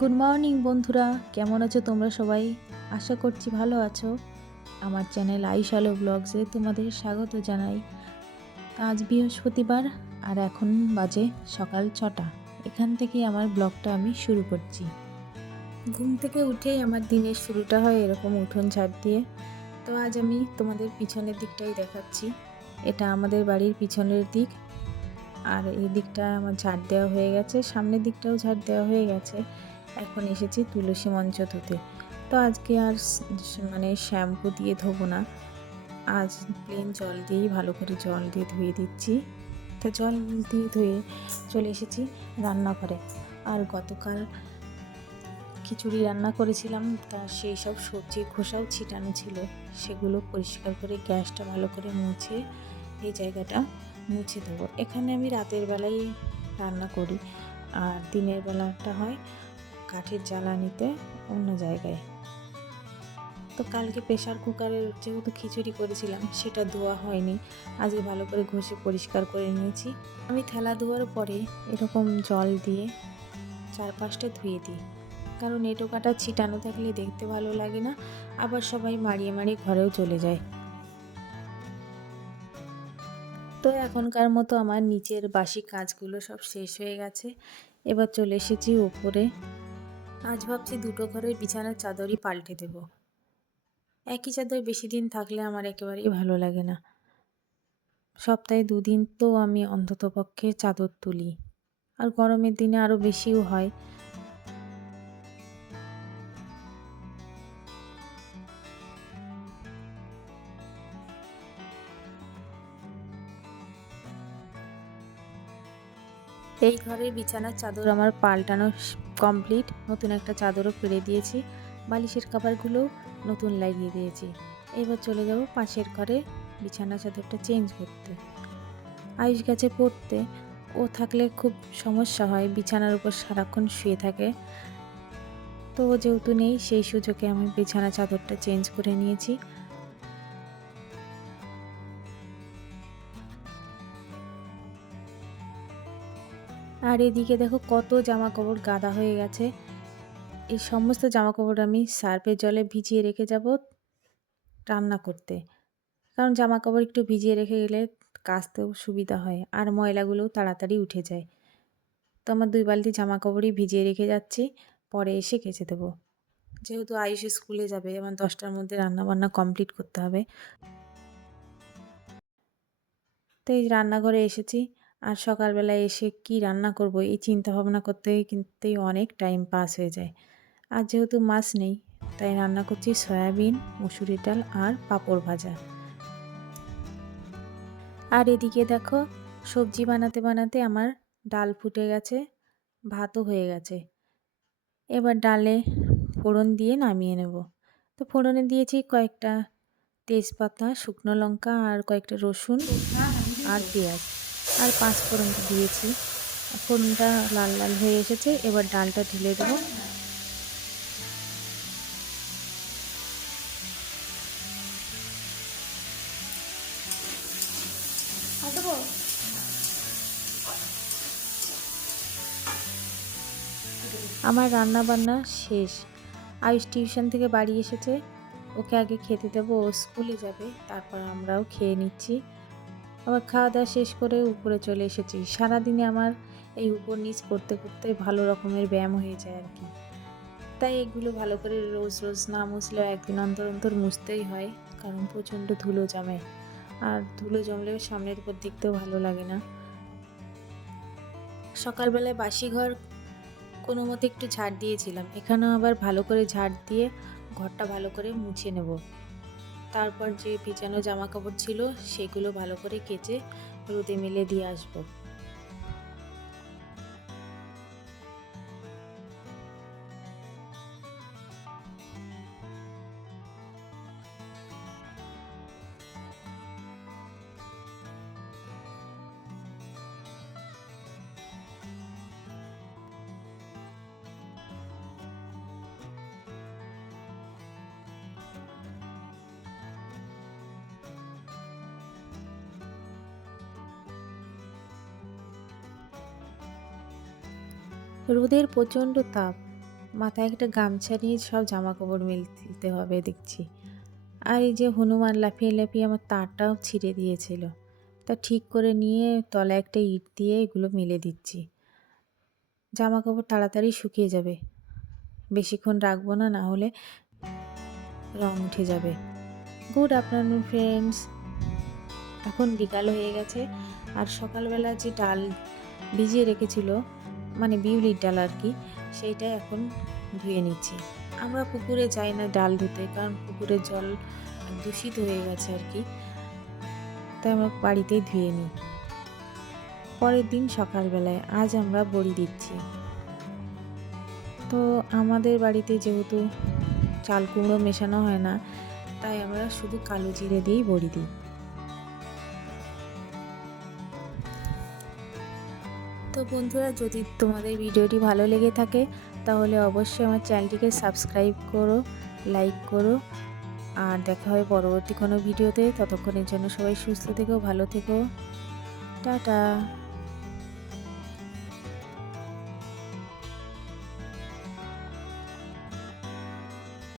Good morning বন্ধুরা। কেমন আছো তোমরা সবাই? আশা করছি ভালো আছো। আমার চ্যানেল আইস আলো ব্লগসে তোমাদের স্বাগত জানাই। আজ বৃহস্পতিবার আর এখন বাজে সকাল ছটা। এখান থেকে আমার ব্লগটা আমি শুরু করছি। ঘুম থেকে উঠেই আমার দিনের শুরুটা হয় এরকম উঠোন ঝাড় দিয়ে। তো আজ আমি তোমাদের পিছনের দিকটাই দেখাচ্ছি। এটা আমাদের বাড়ির পিছনের দিক। আর এই দিকটা আমার ঝাড় দেওয়া হয়ে গেছে। সামনের দিকটাও ঝাড় দেওয়া হয়ে গেছে। এখন এসেছি তুলসী মঞ্চ ধুতে। তো আজকে আর মানে শ্যাম্পু দিয়ে ধোবো না। আজ প্লেন জল দিয়েই, ভালো করে জল দিয়ে ধুয়ে দিচ্ছি। তো জল দিয়ে ধুয়ে চলে এসেছি রান্নাঘরে। আর গতকাল খিচুড়ি রান্না করেছিলাম, তা সেই সব সবজির খোসাও ছিটানো ছিল। সেগুলো পরিষ্কার করে গ্যাসটা ভালো করে মুছে, এই জায়গাটা মুছে দেবো। এখানে আমি রাতের বেলায় রান্না করি, আর দিনের বেলাটা হয় কাঠের জ্বালানিতে অন্য জায়গায়। তো কালকে প্রেশার কুকারের যেহেতু খিচুড়ি করেছিলাম, সেটা ধোয়া হয়নি। আজকে ভালো করে ঘষে পরিষ্কার করে নিয়েছি। আমি থালা ধোয়ার পরে এরকম জল দিয়ে চারপাশটা ধুয়ে দিই। কারণ এটো কাটা ছিটানো থাকলে দেখতে ভালো লাগে না, আবার সবাই মারিয়ে মারিয়ে ঘরেও চলে যায়। তো এখনকার মতো আমার নিচের বাসি কাজগুলো সব শেষ হয়ে গেছে। এবার চলে এসেছি উপরে আজ ভাবছি দুটো ঘরের বিছানার চাদরই পাল্টে দেব। একই চাদর বেশি দিন থাকলে আমার একেবারেই ভালো লাগে না। সপ্তাহে দুদিন তো আমি অন্ততপক্ষে চাদর তুলি। আর গরমের দিনে আরও বেশিও হয়। এই ঘরের বিছানার চাদর আমার পাল্টানো কমপ্লিট নতুন একটা চাদরও পেরে দিয়েছি। বালিশের কাপড়গুলো নতুন লাগিয়ে দিয়েছি। এবার চলে যাব পাশের ঘরে বিছানা চাদরটা চেঞ্জ করতে। আয়ুষ গাছে পড়তে। ও থাকলে খুব সমস্যা হয়। বিছানার উপর সারাক্ষণ শুয়ে থাকে। তো যেহেতু নেই, সেই সুযোগে আমি বিছানা চাদরটা চেঞ্জ করে নিয়েছি। আর এদিকে দেখো কত জামা কাপড় গাদা হয়ে গেছে। এই সমস্ত জামা কাপড় আমি সার্ফের জলে ভিজিয়ে রেখে যাব রান্না করতে। কারণ জামা কাপড় একটু ভিজিয়ে রেখে গেলে কাচতেও সুবিধা হয় আর ময়লাগুলোও তাড়াতাড়ি উঠে যায়। তো আমার দুই বালতি জামা কাপড়ই ভিজিয়ে রেখে যাচ্ছি, পরে এসে কেচে দেবো। যেহেতু আয়ুষ স্কুলে যাবে, আমার দশটার মধ্যে রান্না বান্না কমপ্লিট করতে হবে। তো এই রান্নাঘরে এসেছি। আর সকালবেলা এসে কি রান্না করব এই চিন্তা ভাবনা করতে কিনতেই অনেক টাইম পাস হয়ে যায়। আর যেহেতু মাছ নেই তাই রান্না করছি সয়াবিন মুসুরি ডাল আর পাঁপড় ভাজা। আর এদিকে দেখো সবজি বানাতে বানাতে আমার ডাল ফুটে গেছে ভাতও হয়ে গেছে। এবার ডালে ফোড়ন দিয়ে নামিয়ে নেব। তো ফোড়নে দিয়েছি কয়েকটা তেজপাতা শুকনো লঙ্কা আর কয়েকটা রসুন আর পেঁয়াজ। আর পাঁচ ফোড়নটা দিয়েছি। ফোড়নটা লাল লাল হয়ে এসেছে এবার ডালটা ঢেলে দেবো। আমার রান্না বান্না শেষ। আয়ুষ টিউশন থেকে বাড়ি এসেছে। ওকে আগে খেতে দেবো ও স্কুলে যাবে তারপর আমরাও খেয়ে নিচ্ছি। আবার খাওয়া দাওয়া শেষ করে উপরে চলে এসেছি। সারাদিনে আমার এই উপর নিচ করতে করতে ভালো রকমের ব্যায়াম হয়ে যায় আর কি। তাই এগুলো ভালো করে রোজ রোজ না মুছলেও একদিন অন্তর অন্তর মুছতেই হয়, কারণ প্রচণ্ড ধুলো জমে। আর ধুলো জমলেও সামনের উপর দেখতেও ভালো লাগে না। সকালবেলায় বাসি ঘর কোনো মতে একটু ঝাড় দিয়েছিলাম। এখানেও আবার ভালো করে ঝাড় দিয়ে ঘরটা ভালো করে মুছে নেব। তারপর যে ভিজানো জামা কাপড় ছিল সেগুলো ভালো করে কেচে রোদে মেলে দিয়ে আসব। রোদের প্রচণ্ড তাপ। মাথায় একটা গামছা নিয়ে সব জামা কাপড় মেলতে হবে দেখছি। আর এই যে হনুমান লাফিয়ে লাফিয়ে আমার তারটাও ছিঁড়ে দিয়েছিল। তা ঠিক করে নিয়ে তলায় একটা ইট দিয়ে এগুলো মেলে দিচ্ছি। জামা কাপড় তাড়াতাড়ি শুকিয়ে যাবে। বেশিক্ষণ রাখব না না হলে রং উঠে যাবে। Good afternoon friends. এখন বিকাল হয়ে গেছে। আর সকালবেলা যে ডাল ভিজিয়ে রেখেছিল মানে বিউলির ডাল আর কি সেইটা এখন ধুয়ে নিচ্ছি। আমরা পুকুরে যাই না ডাল ধুতে, কারণ পুকুরের জল দূষিত হয়ে গেছে আর কি। তাই আমরা বাড়িতেই ধুয়ে নিই। পরের দিন সকালবেলায় আজ আমরা বড়ি দিচ্ছি। তো আমাদের বাড়িতে যেহেতু চাল কুমড়ো মেশানো হয় না, তাই আমরা শুধু কালো জিরে দিয়েই বড়ি দিই। তো বন্ধুরা, যদি তোমাদের ভিডিওটি ভালো লেগে থাকে, তাহলে অবশ্যই আমার চ্যানেলটিকে সাবস্ক্রাইব করো, লাইক করো, আর দেখা হয় পরবর্তী কোনো ভিডিওতে। ততক্ষণের জন্য সবাই সুস্থ থেকো, ভালো থেকো। টাটা।